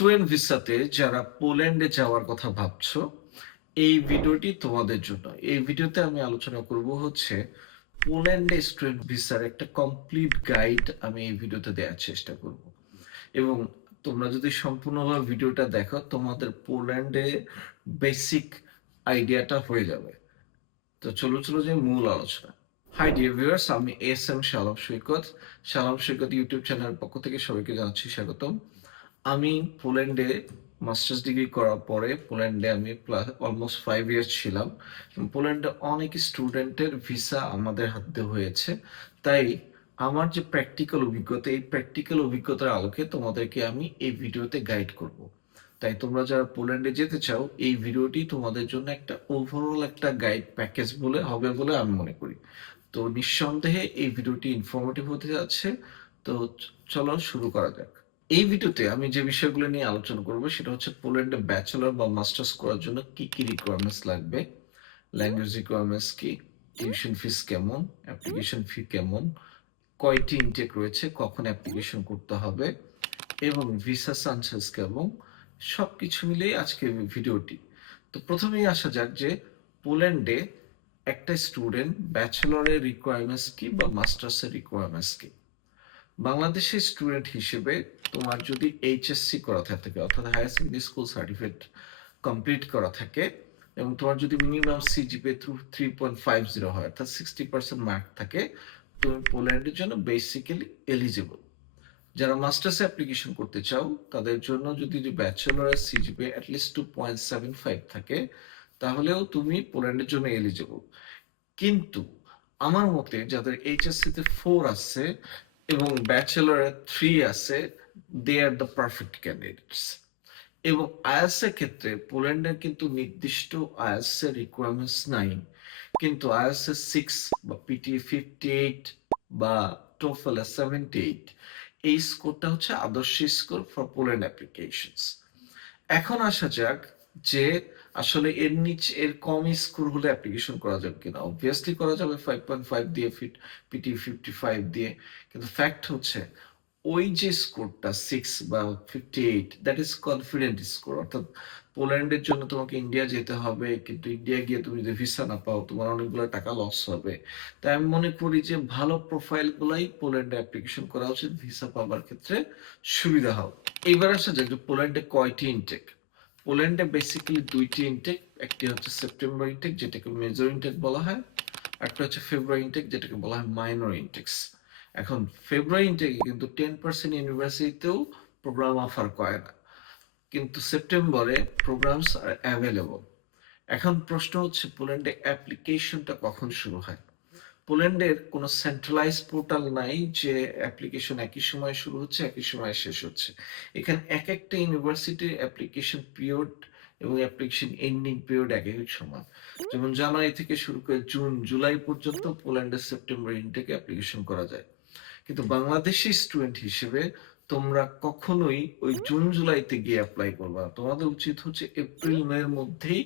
Student ভিসাতে যারা পোল্যান্ডে যাওয়ার কথা ভাবছো, এই ভিডিওটি তোমাদের জন্য। এই ভিডিওতে আমি আলোচনা করব হচ্ছে পোল্যান্ডে স্টুডেন্ট ভিসার একটা কমপ্লিট গাইড আমি এই ভিডিওতে দেওয়ার চেষ্টা করব। এবং তোমরা যদি সম্পূর্ণভাবে ভিডিওটা দেখো, তোমাদের পোল্যান্ডে বেসিক আইডিয়াটা হয়ে যাবে। তো চলো যে মূল আলোচনা। হাই ডিয়ার ভিউয়ার্স, আমি এস এম শালম সৈকত। শালম সৈকত ইউটিউব চ্যানেলের পক্ষ থেকে সবাইকে জানাচ্ছি স্বাগতম। আমি পোল্যান্ডে মাস্টার্স ডিগ্রি করার পরে পোল্যান্ডে আমি অলমোস্ট 5 ইয়ার্স ছিলাম। পোল্যান্ডে অনেক স্টুডেন্টের ভিসা আমাদের হাতে হয়েছে। তাই আমার যে প্র্যাকটিক্যাল অভিজ্ঞতা, এই প্র্যাকটিক্যাল অভিজ্ঞতার আলোকে তোমাদেরকে আমি এই ভিডিওতে গাইড করব। তাই তোমরা যারা পোল্যান্ডে যেতে চাও, এই ভিডিওটি তোমাদের জন্য একটা ওভারঅল একটা গাইড প্যাকেজ হবে বলে আমি মনে করি। তো নিঃসন্দেহে এই ভিডিওটি ইনফরমেটিভ হতে যাচ্ছে। তো চলো শুরু করা যাক। এই ভিডিওতে আমি যে বিষয়গুলো নিয়ে আলোচনা করব সেটা হচ্ছে পোল্যান্ডে ব্যাচেলর বা মাস্টার্স করার জন্য কি কি রিকোয়ারমেন্টস লাগবে, ল্যাঙ্গুয়েজ রিকোয়ারমেন্টস কি, টিউশন ফিস কেমন, অ্যাপ্লিকেশন ফি কেমন, কয়টি ইনটেক রয়েছে, কখন অ্যাপ্লিকেশন করতে হবে এবং ভিসা সানসেস কেমন, সবকিছু মিলিয়ে আজকে ভিডিওটি। তো প্রথমেই আসা যাক যে পোল্যান্ডে একটা স্টুডেন্ট ব্যাচেলরের রিকোয়ারমেন্টস কি বা মাস্টার্সের রিকোয়ারমেন্টস কি। বাংলাদেশের স্টুডেন্ট হিসেবে তোমার যদি এইচএসসি করা থাকে অর্থাৎ higher secondary school certificate complete করা থাকে এবং তোমার যদি মিনিমাম সিজিপিএ 3.50 হয় অর্থাৎ 60% মার্ক থাকে, তুমি পোল্যান্ডের জন্য বেসিক্যালি এলিজিবল। যারা মাস্টার্স অ্যাপ্লিকেশন করতে চাও তাদের জন্য যদি ব্যাচেলর সিজিপিএ অ্যাটলিস্ট 2.75 থাকে, তাহলেও তুমি পোল্যান্ডের জন্য এলিজিবল। কিন্তু আমার মতে যাদের এইচএসসি তে 4 আছে এবং ব্যাচেলরে 3 আছে, দে আর দ্য পারফেক্ট ক্যান্ডিডেটস। এবং আইএলটিএস এর ক্ষেত্রে পোল্যান্ডের কিন্তু নির্দিষ্ট আইএলটিএস এর রিকোয়ারমেন্টস নাই, কিন্তু আইএলটিএস এর 6 বা পিটি 58 বা টোফেল 78, এই স্কোরটা হচ্ছে আদর্শ স্কোর ফর পোল্যান্ড অ্যাপ্লিকেশনস। এখন আসা যাক যে আসলে এর নিচে এর কম স্কোর হলে অ্যাপ্লিকেশন করা যাবে কিনা। অবভিয়াসলি করা যাবে 5.5 দিয়ে, পিটি 55 দিয়ে, কিন্তু ফ্যাক্ট হচ্ছে ওই যে স্কোরটা 6 বা 58, দ্যাট ইজ কনফিডেন্ট স্কোর। অর্থাৎ পোল্যান্ডের জন্য তোমাকে ইন্ডিয়া যেতে হবে, কিন্তু ইন্ডিয়া গিয়ে তুমি যদি ভিসা না পাও তোমার অনেকগুলো টাকা লস হবে। তাই আমি মনে করি যে ভালো প্রোফাইল গুলাই পোল্যান্ডে অ্যাপ্লিকেশন করা উচিত, ভিসা পাবার ক্ষেত্রে সুবিধা হবে। এইবার আসা যাক যে পোল্যান্ডে কয়টি ইনটেক। পোল্যান্ডে বেসিক্যালি 2টি ইনটেক, একটি হচ্ছে সেপ্টেম্বর ইনটেক যেটাকে মেজর ইনটেক বলা হয়, একটা হচ্ছে ফেব্রুয়ারি ইনটেক যেটাকে বলা হয় মাইনর ইনটেক্স। এখন ফেব্রুয়ারি ইনটেকে কিন্তু 10% ইউনিভার্সিটিতেও প্রোগ্রাম অফার করে না, কিন্তু সেপ্টেম্বরে প্রোগ্রামস আর অ্যাভেলেবল। এখন প্রশ্ন হচ্ছে পোল্যান্ডে অ্যাপ্লিকেশনটা কখন শুরু হয়। পোল্যান্ডের কোনো সেন্ট্রালাইজ পোর্টাল নাই যে অ্যাপ্লিকেশন একই সময় শুরু হচ্ছে একই সময় শেষ হচ্ছে। এখানে এক একটা ইউনিভার্সিটির অ্যাপ্লিকেশন পিরিয়ড এবং অ্যাপ্লিকেশন এন্ডিং পিরিয়ড এক এক সময়। যেমন জানুয়ারি থেকে শুরু করে জুন জুলাই পর্যন্ত পোল্যান্ডের সেপ্টেম্বর ইনটেকে অ্যাপ্লিকেশন করা যায়। কিন্তু বাংলাদেশি স্টুডেন্ট হিসেবে তোমরা কখনোই ওই জুন জুলাইতে গিয়ে অ্যাপ্লাই করবা, তোমাদের উচিত হচ্ছে এপ্রিল মে এর মধ্যেই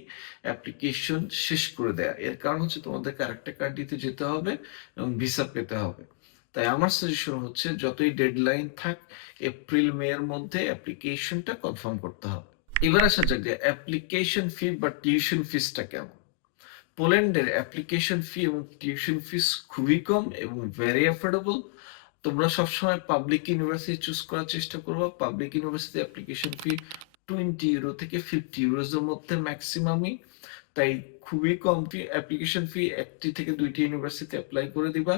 অ্যাপ্লিকেশন শেষ করে দেয়া। এর কারণ হচ্ছে তোমাদেরকে আরেকটা কান্ট্রিতে যেতে হবে এবং ভিসা পেতে হবে। তাই আমার সাজেশন হচ্ছে যতই ডেডলাইন থাক, এপ্রিল মে এর মধ্যে অ্যাপ্লিকেশনটা কনফার্ম করতে হবে। এবার আসা যাক যে অ্যাপ্লিকেশন ফি বা টিউশন ফিসটা কেমন। পোল্যান্ডের অ্যাপ্লিকেশন ফি এবং টিউশন ফিস খুবই কম এবং ভেরি অ্যাফোর্ডেবল। তোমরা সবসময় পাবলিক ইউনিভার্সিটি চুজ করার চেষ্টা করবো। Public university application fee 20 euro থেকে 50 ইউরোজ এর মধ্যে ম্যাক্সিমামই। তাই খুবই কম ফি, অ্যাপ্লিকেশন ফি একটি থেকে দুইটি ইউনিভার্সিটি অ্যাপ্লাই করে দিবা।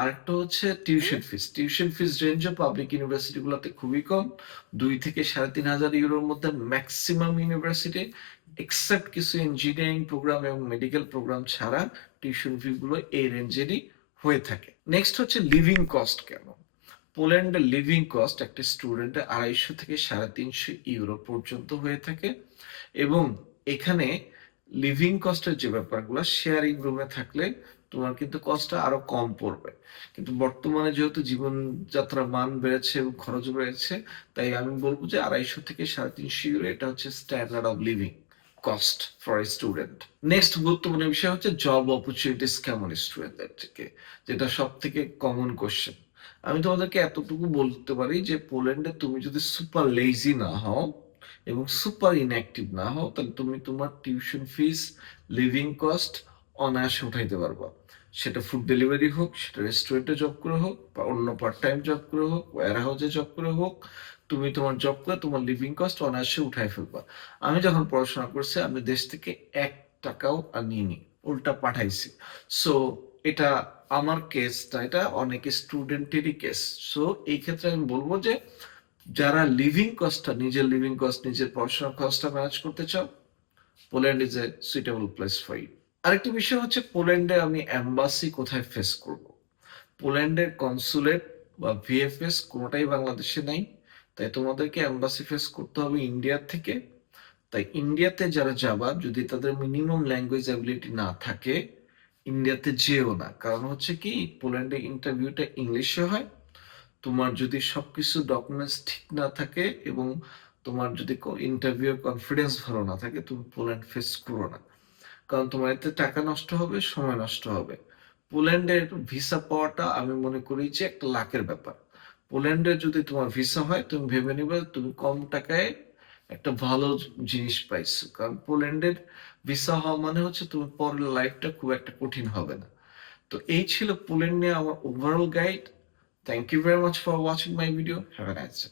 আরেকটা হচ্ছে টিউশন ফিস রেঞ্জও পাবলিক ইউনিভার্সিটি গুলোতে খুবই কম, 2 থেকে 3,500 ইউরোর মধ্যে ম্যাক্সিমাম ইউনিভার্সিটি, এক্সেপ্ট কিছু ইঞ্জিনিয়ারিং প্রোগ্রাম এবং মেডিকেল প্রোগ্রাম ছাড়া টিউশন ফি গুলো এই রেঞ্জেরই হয়ে থাকে। নেক্সট হচ্ছে লিভিং কস্ট কেমন। পোল্যান্ডের লিভিং কস্ট একটা স্টুডেন্টের 250 থেকে 350 ইউরো পর্যন্ত হয়ে থাকে। এবং এখানে লিভিং কস্টের যে ব্যাপারগুলো, শেয়ারিং রুমে থাকলে তোমার কিন্তু কস্টটা আরো কম পড়বে। কিন্তু বর্তমানে যেহেতু জীবনযাত্রার মান বেড়েছে এবং খরচ বেড়েছে, তাই আমি বলবো যে 250 থেকে 350 ইউরো এটা হচ্ছে standard of living cost for a student. Next গুরুত্বপূর্ণ বিষয় হচ্ছে জব অপরচুনিটিস কেমন স্টুডেন্টদের থেকে, যেটা সব থেকে কমন কোশ্চেন। আমি তোমাদেরকে এতটুকু বলতে পারি যে পোল্যান্ডে তুমি যদি সুপার লেজি না হও এবং সুপার ইনঅ্যাক্টিভ না হও তাহলে তুমি তোমার টিউশন ফিস, লিভিং কস্ট অনায়াসে উঠাইতে পারবা। সেটা ফুড ডেলিভারি হোক, সেটা রেস্টুরেন্টে জব করে হোক, বা অন্য পার্ট টাইম জব করে হোক, ওয়্যার হাউসে জব করে হোক, তুমি তোমার জব করে তোমার লিভিং কস্ট অনায়াসে উঠাই ফেলবা। আমি যখন পড়াশোনা করছি আমি দেশ থেকে 1 টাকাও নিইনি, উল্টা পাঠাইছি। সো এটা আমার কেস না, এটা অনেক স্টুডেন্টেরই কেস। সো এই ক্ষেত্রে আমি বলবো যে যারা লিভিং কস্টটা, নিজের লিভিং কস্ট, নিজের পড়াশোনার খরচটা ম্যানেজ করতে চাও, Poland is a suitable place for you. আরেকটি বিষয় হচ্ছে পোল্যান্ডে আমি এম্বাসি কোথায় ফেস করব। পোল্যান্ডের কনসুলেট বা ভিএফএস কোনোটাই বাংলাদেশে নাই, তাই তোমাদেরকে এম্বাসি ফেস করতে হবে ইন্ডিয়া থেকে। তাই ইন্ডিয়াতে যারা যাবা, যদি তাদের মিনিমাম ল্যাঙ্গুয়েজ অ্যাবিলিটি না থাকে, ইন্ডিয়াতে যেও না। কারণ হচ্ছে কি, পোল্যান্ডে ইন্টারভিউটা ইংলিশে হয়। তোমার যদি সবকিছু ডকুমেন্টস ঠিক না থাকে এবং তোমার যদি ইন্টারভিউ কনফিডেন্স ভালো না থাকে, তুমি পোল্যান্ড ফেস করো না। কারণ তোমার এতে টাকা নষ্ট হবে, সময় নষ্ট হবে। পোল্যান্ডের ভিসা পাওয়াটা আমি মনে করি যে একটা লাখের ব্যাপার। পোল্যান্ডে যদি তোমার ভিসা হয়, তুমি ভেবে নিবে তুমি কম টাকায় একটা ভালো জিনিস পাইছো। কারণ পোল্যান্ডের ভিসা হওয়া মানে হচ্ছে তুমি পরের লাইফটা খুব একটা কঠিন হবে না। তো এই ছিল পোল্যান্ড নিয়ে আমার overall guide. Thank you very much for watching my video. Have a nice day.